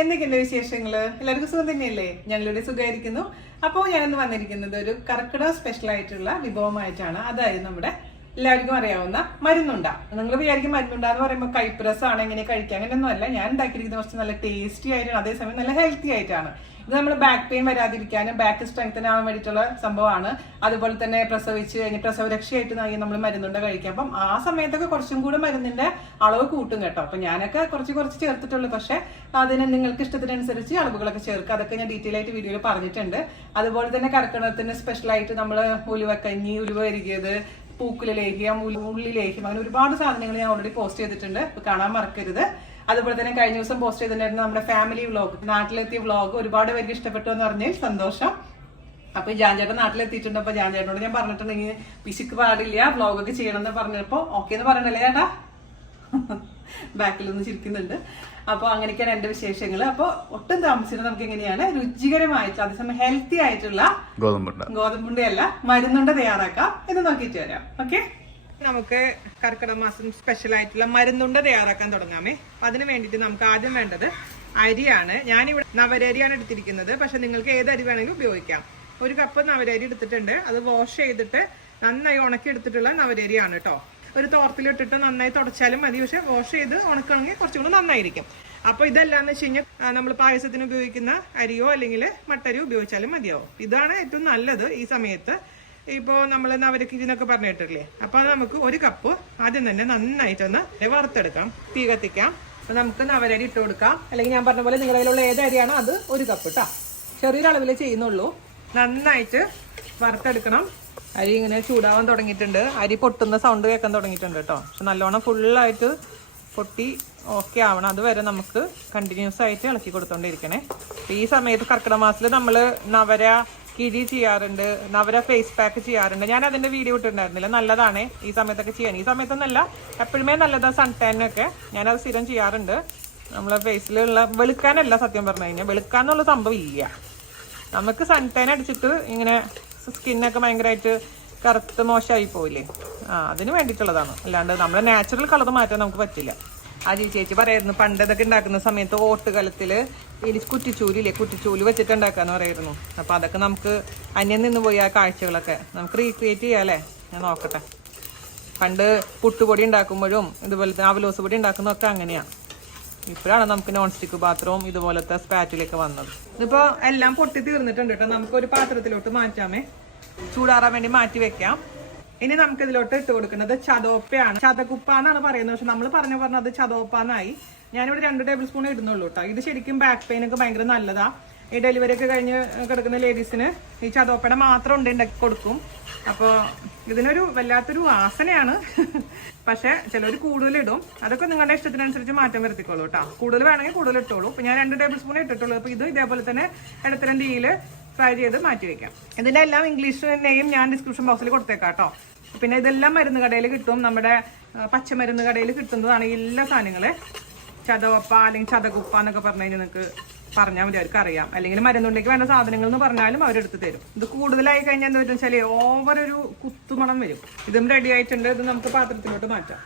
എന്തൊക്കെയുണ്ട് വിശേഷങ്ങള്? എല്ലാവർക്കും സുഖം തന്നെയല്ലേ? ഞങ്ങളുടെ സുഖമായിരിക്കുന്നു. അപ്പോൾ ഞാനിന്ന് വന്നിരിക്കുന്നത് ഒരു കർക്കിടക സ്പെഷ്യൽ ആയിട്ടുള്ള വിഭവമായിട്ടാണ്. അതായത് നമ്മുടെ എല്ലാവർക്കും അറിയാവുന്ന മരുന്നുണ്ട. നിങ്ങൾ വിചാരിക്കും മരുന്നുണ്ട എന്ന് പറയുമ്പോൾ കൈപ്രസാണ്, എങ്ങനെ കഴിക്കുക, അങ്ങനെയൊന്നും അല്ല. ഞാൻ ഉണ്ടാക്കിയിരിക്കുന്ന കുറച്ച് നല്ല ടേസ്റ്റി ആയിട്ടാണ്, അതേസമയം നല്ല ഹെൽത്തി ആയിട്ടാണ്. ഇത് നമ്മൾ ബാക്ക് പെയിൻ വരാതിരിക്കാനും ബാക്ക് സ്ട്രെങ്തൻ ആവാൻ വേണ്ടിയിട്ടുള്ള സംഭവമാണ്. അതുപോലെ തന്നെ പ്രസവിച്ച് കഴിഞ്ഞ് പ്രസവരക്ഷയായിട്ട് നമ്മൾ മരുന്നുണ്ട കഴിക്കാം. അപ്പം ആ സമയത്തൊക്കെ കുറച്ചും കൂടെ മരുന്നിന്റെ അളവ് കൂട്ടും കേട്ടോ. അപ്പൊ ഞാനൊക്കെ കുറച്ച് ചേർത്തിട്ടുള്ളൂ. പക്ഷെ അതിന് നിങ്ങൾക്ക് ഇഷ്ടത്തിനനുസരിച്ച് അളവുകളൊക്കെ ചേർക്കുക. അതൊക്കെ ഞാൻ ഡീറ്റെയിൽ ആയിട്ട് വീഡിയോയിൽ പറഞ്ഞിട്ടുണ്ട്. അതുപോലെ തന്നെ കർക്കിടകത്തിന് സ്പെഷ്യൽ ആയിട്ട് നമ്മൾ ഉലുവക്കഞ്ഞി, ഉലുവ അരികിയത്, പൂക്കുല ലേഹ്യം, ഉള്ളി ലേഹ്യം, അങ്ങനെ ഒരുപാട് സാധനങ്ങൾ ഞാൻ ഓൾറെഡി പോസ്റ്റ് ചെയ്തിട്ടുണ്ട്. അപ്പൊ കാണാൻ മറക്കരുത്. അതുപോലെ തന്നെ കഴിഞ്ഞ ദിവസം പോസ്റ്റ് ചെയ്തിട്ടുണ്ടായിരുന്നു നമ്മുടെ ഫാമിലി വ്ളോഗ്, നാട്ടിലെത്തിയ വ്ളോഗ്. ഒരുപാട് പേർക്ക് ഇഷ്ടപ്പെട്ടു എന്ന് പറഞ്ഞാൽ സന്തോഷം. അപ്പൊ ജാൻചേട്ടൻ നാട്ടിലെത്തിയിട്ടുണ്ട്. അപ്പൊ ജാൻചേട്ടനോട് ഞാൻ പറഞ്ഞിട്ടുണ്ടെങ്കിൽ പിശുക്ക് പാടില്ല, വ്ളോഗൊക്കെ ചെയ്യണം എന്ന് പറഞ്ഞപ്പോ ഓക്കെ എന്ന് പറയണല്ലേ ചേട്ടാ? ബാക്കിൽ നിന്ന് ചിരിക്കുന്നുണ്ട്. അപ്പൊ അങ്ങനെയൊക്കെയാണ് എന്റെ വിശേഷങ്ങൾ. അപ്പൊ ഒട്ടും താമസിച്ചിട്ട് നമുക്ക് എങ്ങനെയാണ് രുചികരമായിട്ട് അതേസമയം ഹെൽത്തി ആയിട്ടുള്ള ഗോതമ്പുണ്ടയല്ല മരുന്നുണ്ട തയ്യാറാക്കാം എന്ന് നോക്കിയിട്ട് വരാം. ഓക്കെ, നമുക്ക് കർക്കിടക മാസം സ്പെഷ്യൽ ആയിട്ടുള്ള മരുന്നുണ്ട തയ്യാറാക്കാൻ തുടങ്ങാമേ. അതിന് വേണ്ടിയിട്ട് നമുക്ക് ആദ്യം വേണ്ടത് അരിയാണ്. ഞാനിവിടെ നവരരിയാണ് എടുത്തിരിക്കുന്നത്. പക്ഷെ നിങ്ങൾക്ക് ഏത് അരി വേണമെങ്കിലും ഉപയോഗിക്കാം. 1 കപ്പ് നവരരി എടുത്തിട്ടുണ്ട്. അത് വാഷ് ചെയ്തിട്ട് നന്നായി ഉണക്കി എടുത്തിട്ടുള്ള നവരരിയാണ് കേട്ടോ. ഒരു തോർത്തിലിട്ടിട്ട് നന്നായി തുടച്ചാലും മതി. പക്ഷെ വാഷ് ചെയ്ത് ഉണക്കണമെങ്കിൽ കുറച്ചും കൂടി നന്നായിരിക്കും. അപ്പൊ ഇതെല്ലാന്ന് വെച്ച് കഴിഞ്ഞാൽ നമ്മൾ പായസത്തിന് ഉപയോഗിക്കുന്ന അരിയോ അല്ലെങ്കിൽ മട്ടരിയോ ഉപയോഗിച്ചാലും മതിയാവും. ഇതാണ് ഏറ്റവും നല്ലത് ഈ സമയത്ത്. ഇപ്പോൾ നമ്മൾ നവരക്ക് ഇതിനൊക്കെ പറഞ്ഞിട്ടില്ലേ. അപ്പൊ നമുക്ക് 1 കപ്പ് ആദ്യം തന്നെ നന്നായിട്ടൊന്ന് വറുത്തെടുക്കാം. തീ കത്തിക്കാം. അപ്പൊ നമുക്ക് നവരരി ഇട്ട് കൊടുക്കാം. അല്ലെങ്കിൽ ഞാൻ പറഞ്ഞ പോലെ നിങ്ങളുടെ കയ്യിലുള്ള ഏത് അരിയാണോ അത് 1 കപ്പ് ഇട്ടാ. ചെറിയൊരളവിൽ ചെയ്യുന്നുള്ളൂ. നന്നായിട്ട് വറുത്തെടുക്കണം. അരി ഇങ്ങനെ ചൂടാവാൻ തുടങ്ങിയിട്ടുണ്ട്. അരി പൊട്ടുന്ന സൗണ്ട് കേൾക്കാൻ തുടങ്ങിയിട്ടുണ്ട് കേട്ടോ. പക്ഷെ നല്ലോണം ഫുള്ളായിട്ട് പൊട്ടി ഓക്കെ ആവണം. അതുവരെ നമുക്ക് കണ്ടിന്യൂസ് ആയിട്ട് ഇളക്കി കൊടുത്തോണ്ടിരിക്കണേ. ഈ സമയത്ത് കർക്കിടക മാസത്തിൽ നമ്മൾ നവര കിഴി ചെയ്യാറുണ്ട്, നവര ഫേസ് പാക്ക് ചെയ്യാറുണ്ട്. ഞാൻ അതിന്റെ വീഡിയോ ഇട്ടിട്ടുണ്ടായിരുന്നില്ല. നല്ലതാണ് ഈ സമയത്തൊക്കെ ചെയ്യാൻ. ഈ സമയത്തൊന്നല്ല, എപ്പോഴുമേ നല്ലതാണ്. സൺ ടാനൊക്കെ ഞാനത് സ്ഥിരം ചെയ്യാറുണ്ട്. നമ്മളെ ഫേസിലുള്ള വെളുക്കാനല്ല, സത്യം പറഞ്ഞു കഴിഞ്ഞാൽ വെളുക്കാന്നുള്ള സംഭവം ഇല്ല. നമുക്ക് സൺ ടാൻ അടിച്ചിട്ട് ഇങ്ങനെ സ്കിന്നൊക്കെ ഭയങ്കരമായിട്ട് കറുത്ത് മോശമായി പോയില്ലേ, അതിന് വേണ്ടിയിട്ടുള്ളതാണ്. അല്ലാണ്ട് നമ്മുടെ നാച്ചുറൽ കളർ മാറ്റാൻ നമുക്ക് പറ്റില്ല. അജി ചേച്ചി പറയായിരുന്നു പണ്ട് ഇതൊക്കെ ഉണ്ടാക്കുന്ന സമയത്ത് ഓട്ടുകലത്തില് ഈ കുറ്റിച്ചൂലില്ലേ, കുറ്റിച്ചൂല് വെച്ചിട്ട് ഉണ്ടാക്കാന്ന് പറയായിരുന്നു. അപ്പൊ അതൊക്കെ നമുക്ക് അന്യം നിന്ന് പോയി ആ കാഴ്ചകളൊക്കെ നമുക്ക് റീക്രിയേറ്റ് ചെയ്യാം അല്ലേ? ഞാൻ നോക്കട്ടെ. പണ്ട് പുട്ടുപൊടി ഉണ്ടാക്കുമ്പോഴും ഇതുപോലെ തന്നെ അവലോസ് പൊടി ഉണ്ടാക്കുന്നതൊക്കെ അങ്ങനെയാണ്. ഇപ്പോഴാണ് നമുക്ക് നോൺ സ്റ്റിക്ക് പാത്രവും ഇതുപോലത്തെ സ്പാറ്റിലൊക്കെ വന്നത്. ഇതിപ്പോ എല്ലാം പൊട്ടി തീർന്നിട്ടുണ്ട് കേട്ടോ. നമുക്ക് ഒരു പാത്രത്തിലോട്ട് മാറ്റാമേ. ചൂടാറാൻ വേണ്ടി മാറ്റി വെക്കാം. ഇനി നമുക്ക് ഇതിലോട്ട് ഇട്ട് കൊടുക്കുന്നത് ചതോപ്പയാണ്. ചതകുപ്പ എന്നാണ് പറയുന്നത്. പക്ഷെ നമ്മൾ പറഞ്ഞത് ചതോപ്പാന്നായി. ഞാനിവിടെ 2 ടേബിൾ സ്പൂൺ ഇടുന്നുള്ളൂ കേട്ടോ. ഇത് ശരിക്കും ബാക്ക് പെയിൻ ഒക്കെ ഭയങ്കര നല്ലതാ. ഈ ഡെലിവറി ഒക്കെ കഴിഞ്ഞ് കിടക്കുന്ന ലേഡീസിന് ഈ ചതോപ്പയുടെ മാത്രം ഉണ്ടാക്കി കൊടുക്കും. അപ്പോൾ ഇതിനൊരു വല്ലാത്തൊരു വാസനയാണ്. പക്ഷെ ചിലർ കൂടുതൽ ഇടും. അതൊക്കെ നിങ്ങളുടെ ഇഷ്ടത്തിനനുസരിച്ച് മാറ്റം വരുത്തിക്കോളൂ കേട്ടോ. കൂടുതൽ വേണമെങ്കിൽ കൂടുതൽ ഇട്ടോളൂ. ഇപ്പൊ ഞാൻ 2 ടേബിൾ സ്പൂൺ ഇട്ടിട്ടുള്ളൂ. അപ്പൊ ഇത് ഇതേപോലെ തന്നെ ഇടത്തരം തീയിൽ ഫ്രൈ ചെയ്ത് മാറ്റി വെക്കാം. ഇതിന്റെ എല്ലാം ഇംഗ്ലീഷ് നെയിം ഞാൻ ഡിസ്ക്രിപ്ഷൻ ബോക്സിൽ കൊടുത്തേക്കാം കേട്ടോ. പിന്നെ ഇതെല്ലാം മരുന്ന് കടയിൽ കിട്ടും. നമ്മുടെ പച്ചമരുന്ന് കടയിൽ കിട്ടുന്നതാണ് എല്ലാ സാധനങ്ങളെ. ചതവപ്പ അല്ലെങ്കിൽ ചതകുപ്പ എന്നൊക്കെ പറഞ്ഞു കഴിഞ്ഞാൽ നിങ്ങൾക്ക് പറഞ്ഞാൽ മതി, അവർക്ക് അറിയാം. അല്ലെങ്കിൽ മരുന്നുണ്ടെങ്കിൽ വേണ്ട സാധനങ്ങൾ എന്ന് പറഞ്ഞാലും അവരെടുത്ത് തരും. ഇത് കൂടുതലായി കഴിഞ്ഞാൽ എന്താ വെച്ചാൽ ഓവർ ഒരു കുത്തുമണം വരും. ഇതും റെഡി ആയിട്ടുണ്ട്. ഇത് നമുക്ക് പാത്രത്തിലോട്ട് മാറ്റാം.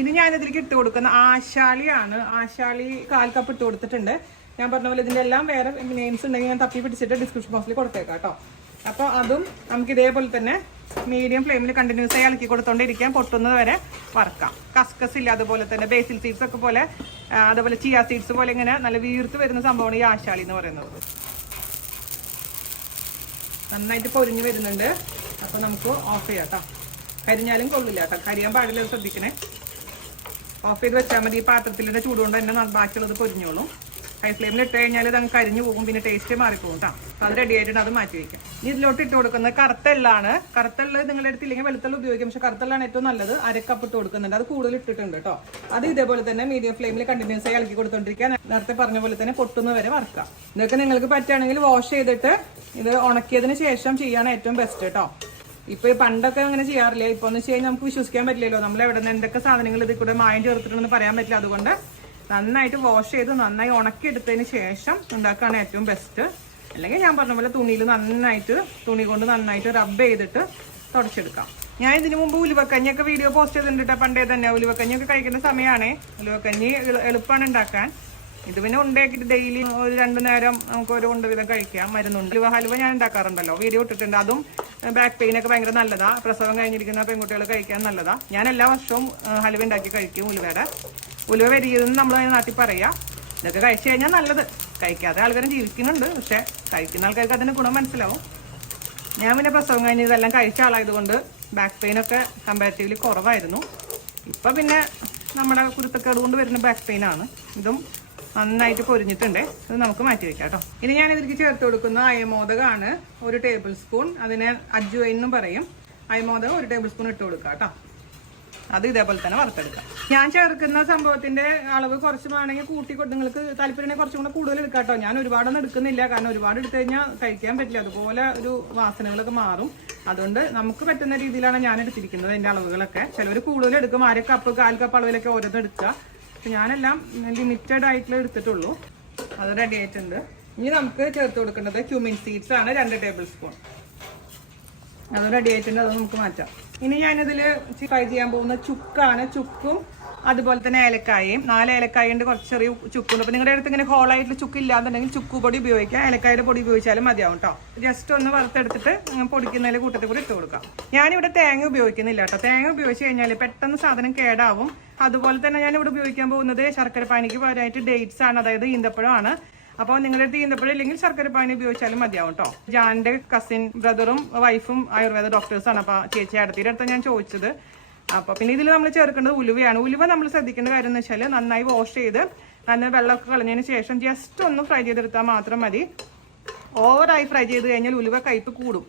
ഇത് ഞാനിതിലേക്ക് ഇട്ട് കൊടുക്കുന്ന ആശാളിയാണ്. ആശാളി 1/4 കപ്പ് ഇട്ട് കൊടുത്തിട്ടുണ്ട്. ഞാൻ പറഞ്ഞ പോലെ ഇതിന്റെ എല്ലാം വേറെ നെയിംസ് ഉണ്ടെങ്കിൽ ഞാൻ തപ്പി പിടിച്ചിട്ട് ഡിസ്ക്രിപ്ഷൻ ബോക്സിൽ കൊടുത്തേക്കാം കേട്ടോ. അപ്പോൾ അതും നമുക്ക് ഇതേപോലെ തന്നെ മീഡിയം ഫ്ലെയിമിൽ കണ്ടിന്യൂസ് ആയി ഇളക്കി കൊടുത്തോണ്ടിരിക്കാൻ, പൊട്ടുന്നത് വരെ വറക്കാം. കസ്കസ് ഇല്ല, അതുപോലെ തന്നെ ബേസിൽ സീഡ്സ് ഒക്കെ പോലെ, അതുപോലെ ചിയ സീഡ്സ് പോലെ ഇങ്ങനെ നല്ല വീർത്ത് വരുന്ന സംഭവമാണ് ഈ ആശാളി എന്ന് പറയുന്നത്. നന്നായിട്ട് പൊരിഞ്ഞ് വരുന്നുണ്ട്. അപ്പൊ നമുക്ക് ഓഫ് ചെയ്യാം കേട്ടോ. കരിഞ്ഞാലും കൊള്ളില്ല കേട്ടോ, കരിയാൻ പാടില്ല, ശ്രദ്ധിക്കണേ. ഓഫ് ചെയ്ത് വെച്ചാൽ മതി. ഈ പാത്രത്തിൻ്റെ ചൂടുകൊണ്ട് തന്നെ ബാക്കിയുള്ളത് പൊരിഞ്ഞോളും. ഹൈ ഫ്ലെയിമിൽ ഇട്ട് കഴിഞ്ഞാൽ ഇത് അങ്ങ് കരിഞ്ഞു പോകും, പിന്നെ ടേസ്റ്റ് മാറിപ്പോകും കേട്ടോ. അത് റെഡി ആയിട്ടുണ്ട്, അത് മാറ്റി വയ്ക്കാം. ഇനി ഇതിലോട്ട് ഇട്ട് കൊടുക്കുന്നത് കറുത്തെള്ളാണ്. കറുത്തെള്ള നിങ്ങളുടെ അടുത്തില്ലെങ്കിൽ വെളുത്തുള്ള ഉപയോഗിക്കും. പക്ഷെ കറുത്തെള്ളാണ് ഏറ്റവും നല്ലത്. 1/2 കപ്പ് ഇട്ട് കൊടുക്കുന്നുണ്ട്. അത് കൂടുതൽ ഇട്ടിട്ടുണ്ട് കേട്ടോ. അത് ഇതേപോലെ തന്നെ മീഡിയം ഫ്ലെയിമിൽ കണ്ടിന്യൂസ് ആയി ഇളക്കി കൊടുത്തോണ്ടിരിക്കാൻ, നേരത്തെ പറഞ്ഞ പോലെ തന്നെ പൊട്ടുന്ന വരെ വറുക്കാം. ഇതൊക്കെ നിങ്ങൾക്ക് പറ്റുകയാണെങ്കിൽ വാഷ് ചെയ്തിട്ട് ഇത് ഉണക്കിയതിന് ശേഷം ചെയ്യാണ് ഏറ്റവും ബെസ്റ്റ് കേട്ടോ. ഇപ്പൊ പണ്ടൊക്കെ അങ്ങനെ ചെയ്യാറില്ല. ഇപ്പൊ എന്ന് വെച്ച് കഴിഞ്ഞാൽ നമുക്ക് വിശ്വസിക്കാൻ പറ്റില്ലല്ലോ. നമ്മൾ എവിടെ നിന്ന് എന്തൊക്കെ സാധനങ്ങൾ ഇതിൽ കൂടെ മായം ചേർത്തിട്ടുണ്ടെന്ന് പറയാൻ പറ്റില്ല. അതുകൊണ്ട് നന്നായിട്ട് വാഷ് ചെയ്ത് നന്നായി ഉണക്കി എടുത്തതിന് ശേഷം ഉണ്ടാക്കുകയാണ് ഏറ്റവും ബെസ്റ്റ്. അല്ലെങ്കിൽ ഞാൻ പറഞ്ഞ പോലെ തുണിയിൽ നന്നായിട്ട് തുണി കൊണ്ട് നന്നായിട്ട് റബ്ബ് ചെയ്തിട്ട് തുടച്ചെടുക്കാം. ഞാൻ ഇതിനു മുമ്പ് ഉലുവക്കഞ്ഞിയൊക്കെ വീഡിയോ പോസ്റ്റ് ചെയ്തിട്ടുണ്ട് പണ്ടേ തന്നെ. ഉലുവക്കഞ്ഞിയൊക്കെ കഴിക്കുന്ന സമയമാണ്. ഉലുവക്കഞ്ഞി എളുപ്പമാണ് ഉണ്ടാക്കാൻ. ഇത് പിന്നെ ഉണ്ടാക്കിയിട്ട് ഡെയിലി ഒരു 2 നേരം നമുക്ക് ഒരു ഉണ്ട വീതം കഴിക്കാം. മരുന്നുണ്ട്. ഹലുവ ഞാൻ ഉണ്ടാക്കാറുണ്ടല്ലോ, വീഡിയോ ഇട്ടിട്ടുണ്ട്. അതും ബാക്ക് പെയിൻ ഒക്കെ ഭയങ്കര നല്ലതാ. പ്രസവം കഴിഞ്ഞിരിക്കുന്ന പെൺകുട്ടികൾ കഴിക്കാൻ നല്ലതാ. ഞാൻ എല്ലാ വർഷവും ഹലുവ ഉണ്ടാക്കി കഴിക്കും. ഉലുവ വരികയെന്ന് നമ്മൾ നാട്ടിൽ പറയാം. ഇതൊക്കെ കഴിച്ചു കഴിഞ്ഞാൽ നല്ലത്. കഴിക്കാതെ ആൾക്കാരും ജീവിക്കുന്നുണ്ട്, പക്ഷെ കഴിക്കുന്ന ആൾക്കാർക്ക് അതിന്റെ ഗുണം മനസ്സിലാവും. ഞാൻ പിന്നെ പ്രസവം കഴിഞ്ഞ് ഇതെല്ലാം കഴിച്ച ആളായതുകൊണ്ട് ബാക്ക് പെയിൻ ഒക്കെ കമ്പാരിറ്റീവ്ലി കുറവായിരുന്നു. ഇപ്പൊ പിന്നെ നമ്മുടെ കുരുത്തക്കേട് കൊണ്ട് വരുന്ന ബാക്ക് പെയിൻ ആണ്. ഇതും നന്നായിട്ട് പൊരിഞ്ഞിട്ടുണ്ട്. ഇത് നമുക്ക് മാറ്റി വെക്കാം കേട്ടോ. ഇനി ഞാൻ ഇതിലേക്ക് ചേർത്ത് കൊടുക്കുന്ന അയമോദകമാണ് 1 ടേബിൾ സ്പൂൺ. അതിനെ അജ്വൈൻ എന്നും പറയും. അയമോദകം 1 ടേബിൾ സ്പൂൺ ഇട്ട് കൊടുക്കാം കേട്ടോ. അത് ഇതേപോലെ തന്നെ വറുത്തെടുക്കാം. ഞാൻ ചേർക്കുന്ന സംഭവത്തിന്റെ അളവ് കുറച്ച് വേണമെങ്കിൽ നിങ്ങൾക്ക് താല്പര്യം കുറച്ചും കൂടെ കൂടുതൽ എടുക്കാം കേട്ടോ. ഞാൻ ഒരുപാടൊന്നും എടുക്കുന്നില്ല, കാരണം ഒരുപാട് എടുത്തു കഴിഞ്ഞാൽ കഴിക്കാൻ പറ്റില്ല. അതുപോലെ ഒരു വാസനകളൊക്കെ മാറും. അതുകൊണ്ട് നമുക്ക് പറ്റുന്ന രീതിയിലാണ് ഞാൻ എടുത്തിരിക്കുന്നത്. അതിന്റെ അളവുകളൊക്കെ ചിലവർ കൂടുതൽ എടുക്കും. 1/2 കപ്പ് 1/4 കപ്പ് അളവിലൊക്കെ ഓരോന്നും എടുക്കുക. ഞാനെല്ലാം ലിമിറ്റഡ് ആയിട്ടുള്ള എടുത്തിട്ടുള്ളൂ. അത് റെഡി ആയിട്ടുണ്ട്. ഇനി നമുക്ക് ചേർത്ത് കൊടുക്കേണ്ടത് ക്യൂമിൻ സീഡ്സ് ആണ് 2 ടേബിൾ സ്പൂൺ. അത് റെഡി ആയിട്ടുണ്ട്. അത് നമുക്ക് മാറ്റാം. ഇനി ഞാനിതിൽ ഫ്രൈ ചെയ്യാൻ പോകുന്ന ചുക്കാണ്. ചുക്കും അതുപോലെ തന്നെ ഏലക്കായയും 4 ഏലക്കായുണ്ട്, കുറച്ച് ചെറിയ ചുക്കുണ്ട്. അപ്പോൾ നിങ്ങളുടെ അടുത്ത് ഇങ്ങനെ ഹോളായിട്ടുള്ള ചുക്ക് ഇല്ലാന്നുണ്ടെങ്കിൽ ചുക്ക് പൊടി ഉപയോഗിക്കാം. ഏലക്കായുടെ പൊടി ഉപയോഗിച്ചാലും മതിയാവും കേട്ടോ. ജസ്റ്റ് ഒന്ന് വറുത്തെടുത്തിട്ട് പൊടിക്കുന്നതിൽ കൂട്ടത്തിൽ കൂടി ഇട്ട് കൊടുക്കാം. ഞാനിവിടെ തേങ്ങ ഉപയോഗിക്കുന്നില്ല കേട്ടോ. തേങ്ങ ഉപയോഗിച്ച് കഴിഞ്ഞാൽ പെട്ടെന്ന് സാധനം കേടാവും. അതുപോലെ തന്നെ ഞാനിവിടെ ഉപയോഗിക്കാൻ പോകുന്നത് ശർക്കര പാനിക്ക് പകരമായിട്ട് ഡേറ്റ്സ് ആണ്, അതായത് ഈന്തപ്പഴമാണ്. അപ്പോൾ നിങ്ങളുടെ അടുത്ത് ഈന്തപ്പഴം ഇല്ലെങ്കിൽ ശർക്കര പാനി ഉപയോഗിച്ചാലും മതിയാവും കേട്ടോ. ജാന്റെ കസിൻ ബ്രദറും വൈഫും ആയുർവേദ ഡോക്ടേഴ്സാണ്. അപ്പോൾ ചേച്ചി അടുത്തിൻ്റെ അടുത്ത് ഞാൻ ചോദിച്ചത്. അപ്പോൾ പിന്നെ ഇതിൽ നമ്മൾ ചേർക്കേണ്ടത് ഉലുവയാണ്. ഉലുവ നമ്മൾ ശ്രദ്ധിക്കേണ്ട കാര്യം എന്ന് വെച്ചാൽ നന്നായി വാഷ് ചെയ്ത് നന്നായി വെള്ളമൊക്കെ കളഞ്ഞതിന് ശേഷം ജസ്റ്റ് ഒന്ന് ഫ്രൈ ചെയ്തെടുത്താൽ മാത്രം മതി. ഓവറായി ഫ്രൈ ചെയ്ത് കഴിഞ്ഞാൽ ഉലുവ കയ്പ്പ് കൂടും.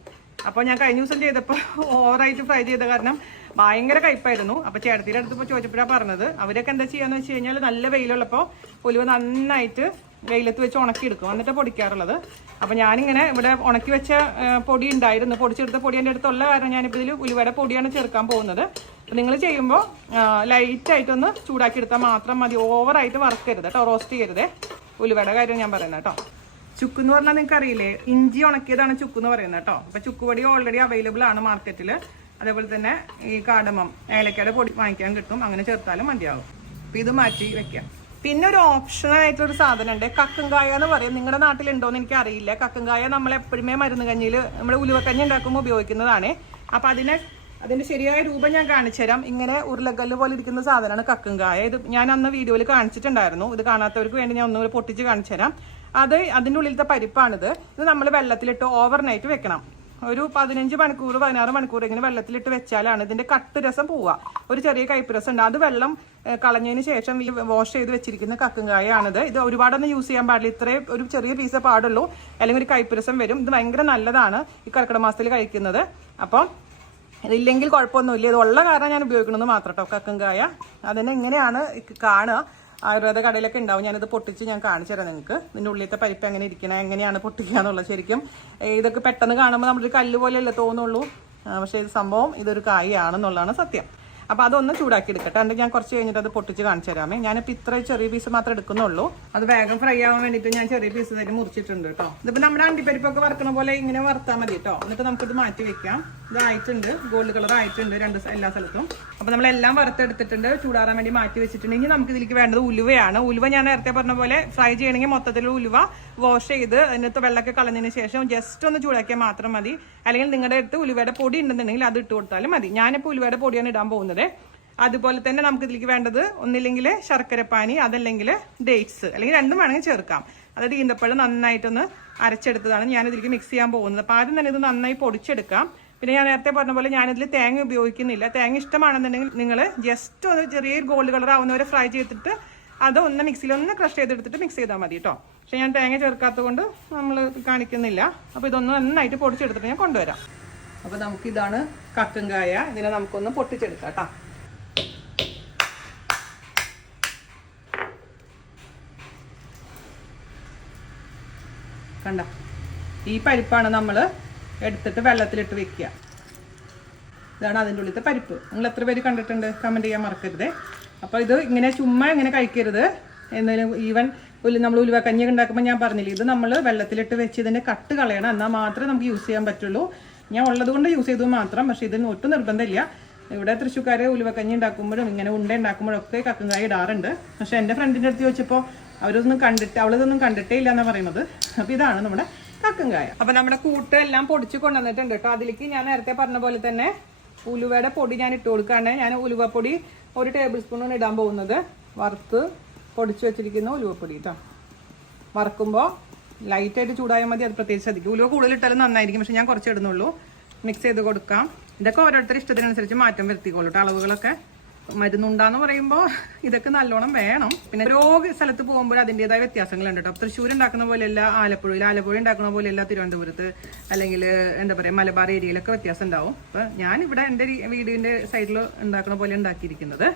അപ്പോൾ ഞാൻ കഴിഞ്ഞ ദിവസം ചെയ്തപ്പോൾ ഓവറായിട്ട് ഫ്രൈ ചെയ്ത കാരണം ഭയങ്കര കയ്പ്പായിരുന്നു. അപ്പോൾ ചേട്ടത്തിയുടെ അടുത്ത് ചോദിച്ചപ്പോഴാണ് പറഞ്ഞത്, അവരൊക്കെ എന്താ ചെയ്യാന്ന് വെച്ച് കഴിഞ്ഞാൽ നല്ല വെയിലുള്ളപ്പോൾ ഉലുവ നന്നായിട്ട് വെയിലത്ത് വെച്ച് ഉണക്കിയെടുക്കും, എന്നിട്ട് പൊടിക്കാറുള്ളത്. അപ്പോൾ ഞാനിങ്ങനെ ഇവിടെ ഉണക്കി വെച്ച പൊടി ഉണ്ടായിരുന്നു, പൊടിച്ചെടുത്ത പൊടി എൻ്റെ അടുത്തുള്ള കാരണം ഞാനിപ്പോൾ ഇതിൽ ഉലുവയുടെ പൊടിയാണ് ചേർക്കാൻ പോകുന്നത്. അപ്പോൾ നിങ്ങൾ ചെയ്യുമ്പോൾ ലൈറ്റായിട്ടൊന്ന് ചൂടാക്കി എടുത്താൽ മാത്രം മതി. ഓവറായിട്ട് വറുക്കരുത് കേട്ടോ, റോസ്റ്റ് ചെയ്യരുതേ. ഉലുവയുടെ കാര്യം ഞാൻ പറയുന്നത് കേട്ടോ. ചുക്ക് എന്ന് പറഞ്ഞാൽ നിങ്ങൾക്ക് അറിയില്ലേ, ഇഞ്ചി ഉണക്കിയതാണ് ചുക്ക് എന്ന് പറയുന്നത് കേട്ടോ. അപ്പോൾ ചുക്ക് പൊടി ഓൾറെഡി അവൈലബിൾ ആണ് മാർക്കറ്റിൽ. അതേപോലെ തന്നെ ഈ കാടമം ഏലക്കയുടെ പൊടി വാങ്ങിക്കാൻ കിട്ടും, അങ്ങനെ ചേർത്താലും മതിയാവും. അപ്പം ഇത് മാറ്റി വെക്കാം. പിന്നെ ഒരു ഓപ്ഷണൽ ആയിട്ടൊരു സാധനം ഉണ്ട്, കക്കുംകായ എന്ന് പറയും. നിങ്ങളുടെ നാട്ടിലുണ്ടോയെന്ന് എനിക്ക് അറിയില്ല. കക്കുംകായ നമ്മൾ എപ്പോഴുമേ മരുന്ന് കഞ്ഞിയിൽ നമ്മൾ ഉലുവക്കഞ്ഞി ഉണ്ടാക്കുമ്പോൾ ഉപയോഗിക്കുന്നതാണ്. അപ്പം അതിന്റെ ശരിയായ രൂപം ഞാൻ കാണിച്ചു തരാം. ഇങ്ങനെ ഉരുളക്കല്ല് പോലെ ഇരിക്കുന്ന സാധനമാണ് കക്കുംകായ. ഇത് ഞാൻ അന്ന് വീഡിയോയിൽ കാണിച്ചിട്ടുണ്ടായിരുന്നു. ഇത് കാണാത്തവർക്ക് വേണ്ടി ഞാൻ ഒന്നുകൂടി പൊട്ടിച്ച് കാണിച്ചു തരാം. അതിൻ്റെ ഉള്ളിലത്തെ പരിപ്പാണിത്. ഇത് നമ്മൾ വെള്ളത്തിലിട്ട് ഓവർനൈറ്റ് വെക്കണം. ഒരു 15 മണിക്കൂർ 16 മണിക്കൂർ ഇങ്ങനെ വെള്ളത്തിലിട്ട് വെച്ചാലാണ് ഇതിന്റെ കട്ട് രസം പോവുക. ഒരു ചെറിയ കയ്പ്പ് രസം ഉണ്ട്. അത് വെള്ളം കളഞ്ഞതിന് ശേഷം ഈ വാഷ് ചെയ്ത് വെച്ചിരിക്കുന്ന കക്കുംകായാണിത്. ഇത് ഒരുപാടൊന്നും യൂസ് ചെയ്യാൻ പാടില്ല. ഇത്രയും ഒരു ചെറിയ പീസേ പാടുള്ളൂ, അല്ലെങ്കിൽ ഒരു കയ്പ്പ് രസം വരും. ഇത് ഭയങ്കര നല്ലതാണ് ഈ കർക്കിടക മാസത്തിൽ കഴിക്കുന്നത്. അപ്പം ഇതില്ലെങ്കിൽ കുഴപ്പമൊന്നുമില്ല. ഇത് ഉള്ള കാരണം ഞാൻ ഉപയോഗിക്കണമെന്ന് മാത്രം കേട്ടോ. കക്കുംകായ അതിനെ എങ്ങനെയാണ് കാണുക, ആയുർവേദ കടയിലൊക്കെ ഉണ്ടാവും. ഞാനിത് പൊട്ടിച്ച് ഞാൻ കാണിച്ചു തരാം നിങ്ങൾക്ക്. ഇതിൻ്റെ ഉള്ളിലത്തെ പരിപ്പ് എങ്ങനെ ഇരിക്കണം, എങ്ങനെയാണ് പൊട്ടിക്കുക എന്നുള്ളത്. ശരിക്കും ഇതൊക്കെ പെട്ടെന്ന് കാണുമ്പോൾ നമ്മളൊരു കല്ല് പോലെയല്ലേ തോന്നുള്ളൂ, പക്ഷേ ഇത് സംഭവം ഇതൊരു കായാണെന്നുള്ളതാണ് സത്യം. അപ്പോൾ അതൊന്ന് ചൂടാക്കി എടുക്കട്ടെ. എന്നിട്ട് ഞാൻ കുറച്ച് കഴിഞ്ഞിട്ട് അത് പൊട്ടിച്ച് കാണിച്ചു തരാമേ. ഞാനിപ്പോൾ ഇത്ര ചെറിയ പീസ് മാത്രമേ എടുക്കുന്നുള്ളൂ. അത് വേഗം ഫ്രൈ ആവാൻ വേണ്ടിയിട്ട് ഞാൻ ചെറിയ പീസ് തന്നെ മുറിച്ചിട്ടുണ്ട് കേട്ടോ. ഇതിപ്പോൾ നമ്മുടെ അണ്ടിപ്പരിപ്പൊക്കെ വറുക്കണ പോലെ ഇങ്ങനെ വറുത്താൽ മതി കേട്ടോ. എന്നിട്ട് നമുക്കിത് മാറ്റി വെക്കാം. ഇതായിട്ടുണ്ട്, ഗോൾഡ് കളർ ആയിട്ടുണ്ട് എല്ലാ സ്ഥലത്തും. അപ്പോൾ നമ്മളെല്ലാം വറുത്തെടുത്തിട്ടുണ്ട്, ചൂടാറാൻ വേണ്ടി മാറ്റി വെച്ചിട്ടുണ്ട്. ഇനി നമുക്ക് ഇതിലേക്ക് വേണ്ടത് ഉലുവയാണ്. ഉലുവ ഞാൻ നേരത്തെ പറഞ്ഞ പോലെ ഫ്രൈ ചെയ്യണമെങ്കിൽ മൊത്തത്തിൽ ഉലുവ വാഷ് ചെയ്ത് അതിനകത്ത് വെള്ളമൊക്കെ കളഞ്ഞതിന് ശേഷം ജസ്റ്റ് ഒന്ന് ചൂടാക്കിയാൽ മാത്രം മതി. അല്ലെങ്കിൽ നിങ്ങളുടെ അടുത്ത് ഉലുവയുടെ പൊടി ഉണ്ടെന്നുണ്ടെങ്കിൽ അത് ഇട്ട് കൊടുത്താലും മതി. ഞാനിപ്പോൾ ഉലുവയുടെ പൊടിയാണ് ഇടാൻ പോകുന്നത്. അതുപോലെ തന്നെ നമുക്ക് ഇതിലേക്ക് വേണ്ടത് ഒന്നില്ലെങ്കിൽ ശർക്കരപ്പാനി, അതല്ലെങ്കിൽ ഡേറ്റ്സ്, അല്ലെങ്കിൽ രണ്ടും വേണമെങ്കിൽ ചേർക്കാം. അതായത് ഈന്തപ്പഴം നന്നായിട്ടൊന്ന് അരച്ചെടുത്തതാണ് ഞാനിതിലേക്ക് മിക്സ് ചെയ്യാൻ പോകുന്നത്. അപ്പോൾ ആദ്യം തന്നെ ഇത് നന്നായി പൊടിച്ചെടുക്കാം. പിന്നെ ഞാൻ നേരത്തെ പറഞ്ഞ പോലെ ഞാനിതിൽ തേങ്ങ ഉപയോഗിക്കുന്നില്ല. തേങ്ങ ഇഷ്ടമാണെന്നുണ്ടെങ്കിൽ നിങ്ങൾ ജസ്റ്റ് ഒന്ന് ചെറിയൊരു ഗോൾഡ് കളർ ആവുന്നവരെ ഫ്രൈ ചെയ്തിട്ട് അത് ഒന്ന് മിക്സിയിൽ ഒന്ന് ക്രഷ് ചെയ്തെടുത്തിട്ട് മിക്സ് ചെയ്താൽ മതി കേട്ടോ. പക്ഷെ ഞാൻ തേങ്ങ ചേർക്കാത്തത് കൊണ്ട് നമ്മൾ കാണിക്കുന്നില്ല. അപ്പോൾ ഇതൊന്ന് നന്നായിട്ട് പൊടിച്ചെടുത്തിട്ട് ഞാൻ കൊണ്ടുവരാം. അപ്പോൾ നമുക്കിതാണ് കക്കുംകായ. ഇതിനെ നമുക്കൊന്ന് പൊട്ടിച്ചെടുക്കാം കേട്ടോ. കണ്ട, ഈ പരിപ്പാണ് നമ്മൾ എടുത്തിട്ട് വെള്ളത്തിലിട്ട് വെക്കുക. ഇതാണ് അതിൻ്റെ ഉള്ളിലത്തെ പരിപ്പ്. നിങ്ങൾ എത്ര പേര് കണ്ടിട്ടുണ്ട് കമൻറ്റ് ചെയ്യാൻ മറക്കരുത്. അപ്പോൾ ഇത് ഇങ്ങനെ ചുമ്മാ ഇങ്ങനെ കഴിക്കരുത്. എന്നാലും ഈവൻ നമ്മൾ ഉലുവക്കഞ്ഞി ഉണ്ടാക്കുമ്പോൾ ഞാൻ പറഞ്ഞില്ലേ, ഇത് നമ്മൾ വെള്ളത്തിലിട്ട് വെച്ച് ഇതിൻ്റെ കട്ട് കളയണം, എന്നാൽ മാത്രമേ നമുക്ക് യൂസ് ചെയ്യാൻ പറ്റുള്ളൂ. ഞാൻ ഉള്ളത് കൊണ്ട് യൂസ് ചെയ്തത് മാത്രം. പക്ഷേ ഇതിന് ഒട്ടും നിർബന്ധമില്ല. ഇവിടെ തൃശ്ശൂർക്കാർ ഉലുവക്കഞ്ഞി ഉണ്ടാക്കുമ്പോഴും ഇങ്ങനെ ഉണ്ട ഉണ്ടാക്കുമ്പോഴൊക്കെ കക്കുംകായ ഇടാറുണ്ട്. പക്ഷേ എൻ്റെ ഫ്രണ്ടിൻ്റെ അടുത്ത് ചോദിച്ചപ്പോൾ അവളിതൊന്നും കണ്ടിട്ടേ ഇല്ല എന്നാ പറയുന്നത്. അപ്പൊ ഇതാണ് നമ്മുടെ കക്കങ്കായ. അപ്പൊ നമ്മുടെ കൂട്ട് എല്ലാം പൊടിച്ച് കൊണ്ടുവന്നിട്ടുണ്ട് കേട്ടോ. അതിലേക്ക് ഞാൻ നേരത്തെ പറഞ്ഞ പോലെ തന്നെ ഉലുവയുടെ പൊടി ഞാൻ ഇട്ട് കൊടുക്കാണ്. ഞാൻ ഉലുവപ്പൊടി 1 ടേബിൾ സ്പൂണാണ് ഇടാൻ പോകുന്നത്. വറുത്ത് പൊടിച്ച് വെച്ചിരിക്കുന്ന ഉലുവപ്പൊടി കേട്ടോ. വറക്കുമ്പോൾ ലൈറ്റായിട്ട് ചൂടായാൽ മതി, അത് പ്രത്യേകിച്ച് ശ്രദ്ധിക്കും. ഉലുവ കൂടുതൽ ഇട്ടാലും നന്നായിരിക്കും, പക്ഷെ ഞാൻ കുറച്ച് ഇടുന്നുള്ളൂ. മിക്സ് ചെയ്ത് കൊടുക്കാം. ഇതൊക്കെ ഓരോരുത്തരുടെ ഇഷ്ടത്തിനനുസരിച്ച് മാറ്റം വരുത്തിക്കോളൂ കേട്ടോ. അളവുകളൊക്കെ മരുന്നുണ്ടാന്ന് പറയുമ്പോൾ ഇതൊക്കെ നല്ലോണം വേണം. പിന്നെ ഓരോ സ്ഥലത്ത് പോകുമ്പോൾ അതിൻ്റെതായ വ്യത്യാസങ്ങളുണ്ട് കേട്ടോ. തൃശ്ശൂർ ഉണ്ടാക്കുന്ന പോലെയല്ല ആലപ്പുഴയിൽ, ആലപ്പുഴ ഉണ്ടാക്കുന്ന പോലെയല്ല തിരുവനന്തപുരത്ത്, അല്ലെങ്കിൽ എന്താ പറയുക മലബാർ ഏരിയയിലൊക്കെ വ്യത്യാസം ഉണ്ടാവും. അപ്പം ഞാനിവിടെ എൻ്റെ വീടിൻ്റെ സൈഡിൽ ഉണ്ടാക്കുന്ന പോലെ ഉണ്ടാക്കിയിരിക്കുന്നത്.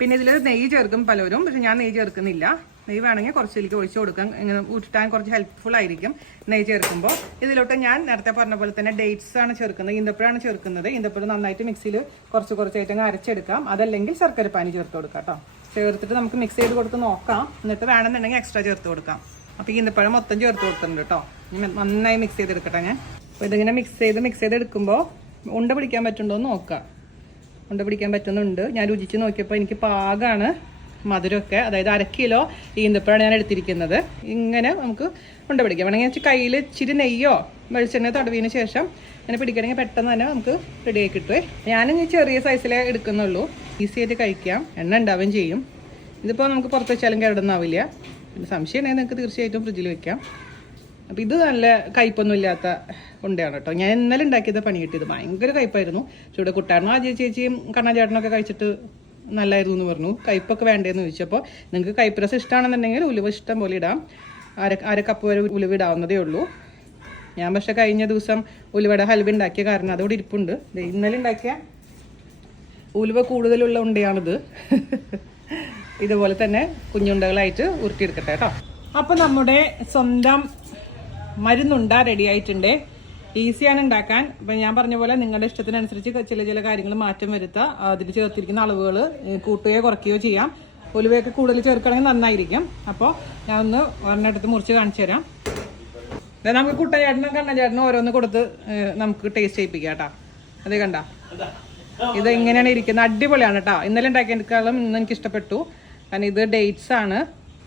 പിന്നെ ഇതിൽ നെയ്യ് ചേർക്കും പലരും, പക്ഷെ ഞാൻ നെയ്യ് ചേർക്കുന്നില്ല. നെയ്യ് വേണമെങ്കിൽ കുറച്ചിലേക്ക് ഒഴിച്ച് കൊടുക്കാം. ഇങ്ങനെ ഊറ്റാൻ കുറച്ച് ഹെൽപ്ഫുൾ ആയിരിക്കും നെയ്യ് ചേർക്കുമ്പോൾ. ഇതിലോട്ട് ഞാൻ നേരത്തെ പറഞ്ഞ പോലെ തന്നെ ഡേറ്റ്സ് ആണ് ചേർക്കുന്നത്, ഈന്തപ്പഴമാണ് ചേർക്കുന്നത്. ഈന്തപ്പഴം നന്നായിട്ട് മിക്സിയിൽ കുറച്ചായിട്ട് അരച്ചെടുക്കാം. അതല്ലെങ്കിൽ ശർക്കര പാനി ചേർത്ത് കൊടുക്കാം കേട്ടോ. ചേർത്തിട്ട് നമുക്ക് മിക്സ് ചെയ്ത് കൊടുത്ത് നോക്കാം. എന്നിട്ട് വേണമെന്നുണ്ടെങ്കിൽ എക്സ്ട്രാ ചേർത്ത് കൊടുക്കാം. അപ്പോൾ ഈന്തപ്പഴം മൊത്തം ചേർത്ത് കൊടുത്തിട്ടുണ്ട് കേട്ടോ. നന്നായി മിക്സ് ചെയ്തെടുക്കട്ടെ ഞാൻ. അപ്പോൾ ഇതിങ്ങനെ മിക്സ് ചെയ്ത് എടുക്കുമ്പോൾ ഉണ്ട പിടിക്കാൻ പറ്റുന്നുണ്ടോ എന്ന് നോക്കാം. ഉണ്ട പിടിക്കാൻ പറ്റുന്നുണ്ട്. ഞാൻ രുചിച്ച് നോക്കിയപ്പോൾ എനിക്ക് പാകമാണ് മധുരമൊക്കെ. അതായത് 1 കിലോ ഈന്തപ്പഴമാണ് ഞാൻ എടുത്തിരിക്കുന്നത്. ഇങ്ങനെ നമുക്ക് ഉണ്ട പിടിക്കാം. വേണമെങ്കിൽ കയ്യിൽ ഇച്ചിരി നെയ്യോ വെളിച്ചെണ്ണ തടവിന് ശേഷം ഇങ്ങനെ പിടിക്കണമെങ്കിൽ പെട്ടെന്ന് തന്നെ നമുക്ക് റെഡിയായി കിട്ടുമേ. ഞാനും ഈ ചെറിയ സൈസിലേ എടുക്കുന്നുള്ളൂ. ഈസി ആയിട്ട് കഴിക്കാം, എണ്ണ ഉണ്ടാവുകയും ചെയ്യും. ഇതിപ്പോൾ നമുക്ക് പുറത്ത് വെച്ചാലും കേടൊന്നാവില്ല. പിന്നെ സംശയം ഉണ്ടെങ്കിൽ നിങ്ങൾക്ക് തീർച്ചയായിട്ടും ഫ്രിഡ്ജിൽ വെക്കാം. അപ്പോൾ ഇത് നല്ല കയ്പൊന്നും ഇല്ലാത്ത ഉണ്ടയാണ് കേട്ടോ. ഞാൻ ഇന്നലെ ഉണ്ടാക്കിയത് പണി കിട്ടിയത് ഭയങ്കര കയ്പായിരുന്നു. പക്ഷെ ഇവിടെ കുട്ടാരനും അജയ് ചേച്ചിയും കണ്ണാചേട്ടനൊക്കെ കഴിച്ചിട്ട് നല്ലായിരുന്നു എന്ന് പറഞ്ഞു. കയ്പൊക്കെ വേണ്ടതെന്ന് ചോദിച്ചപ്പോൾ നിങ്ങൾക്ക് കയ്പ് രസം ഇഷ്ടമാണെന്നുണ്ടെങ്കിൽ ഉലുവ ഇഷ്ടം പോലെ ഇടാം. അര കപ്പ് വരെ ഉലുവ ഇടാവുന്നതേ ഉള്ളൂ. ഞാൻ പക്ഷെ കഴിഞ്ഞ ദിവസം ഉലുവയുടെ ഹൽവ ഉണ്ടാക്കിയ കാരണം അതോടെ ഇരിപ്പുണ്ട്. ഇന്നലെ ഉണ്ടാക്കിയ ഉലുവ കൂടുതലുള്ള ഉണ്ടയാണിത്. ഇതുപോലെ തന്നെ കുഞ്ഞുണ്ടകളായിട്ട് ഉരുട്ടിയെടുക്കട്ടെ കേട്ടോ. അപ്പം നമ്മുടെ സ്വന്തം മരുന്നുണ്ട റെഡി ആയിട്ടുണ്ട്. ഈസിയാണ് ഉണ്ടാക്കാൻ. അപ്പം ഞാൻ പറഞ്ഞ പോലെ നിങ്ങളുടെ ഇഷ്ടത്തിനനുസരിച്ച് ചില കാര്യങ്ങൾ മാറ്റം വരുത്താം. അതിൽ ചേർത്തിരിക്കുന്ന അളവുകൾ കൂട്ടുകയോ കുറയ്ക്കുകയോ ചെയ്യാം. ഉലുവയൊക്കെ കൂടുതൽ ചേർക്കണമെങ്കിൽ നന്നായിരിക്കും. അപ്പോൾ ഞാൻ ഒന്ന് ഒരെണ്ണെടുത്ത് മുറിച്ച് കാണിച്ചു തരാം. നമുക്ക് കുട്ടചേട്ടനും കണ്ണചേട്ടനും ഓരോന്ന് കൊടുത്ത് നമുക്ക് ടേസ്റ്റ് ചെയ്യിപ്പിക്കാം കേട്ടോ. അത് കണ്ട ഇത് എങ്ങനെയാണ് ഇരിക്കുന്നത്, അടിപൊളിയാണ് കേട്ടോ. ഇന്നലെ ഉണ്ടാക്കിയെടുക്കാളും ഇന്ന് എനിക്ക് ഇഷ്ടപ്പെട്ടു. കാരണം ഇത് ഡേറ്റ്സ് ആണ്.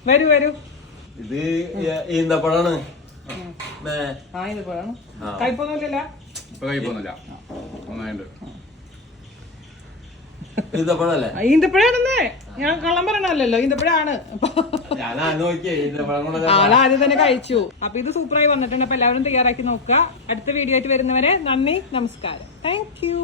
വരൂ ഇത് ഈന്തപ്പഴാണ്. ഈന്തപ്പഴാണ്. കയ്പൊന്നുമില്ല. ഈന്തപ്പഴാണെന്നേ ഞാൻ കള്ളം പറയണല്ലോ. ഈന്തപ്പഴാണ്. ആളാദ്യം തന്നെ കഴിച്ചു. അപ്പൊ ഇത് സൂപ്പറായി വന്നിട്ടുണ്ട്. അപ്പൊ എല്ലാവരും തയ്യാറാക്കി നോക്കുക. അടുത്ത വീഡിയോ ആയിട്ട് വരുന്നവരെ നന്ദി, നമസ്കാരം. Thank you.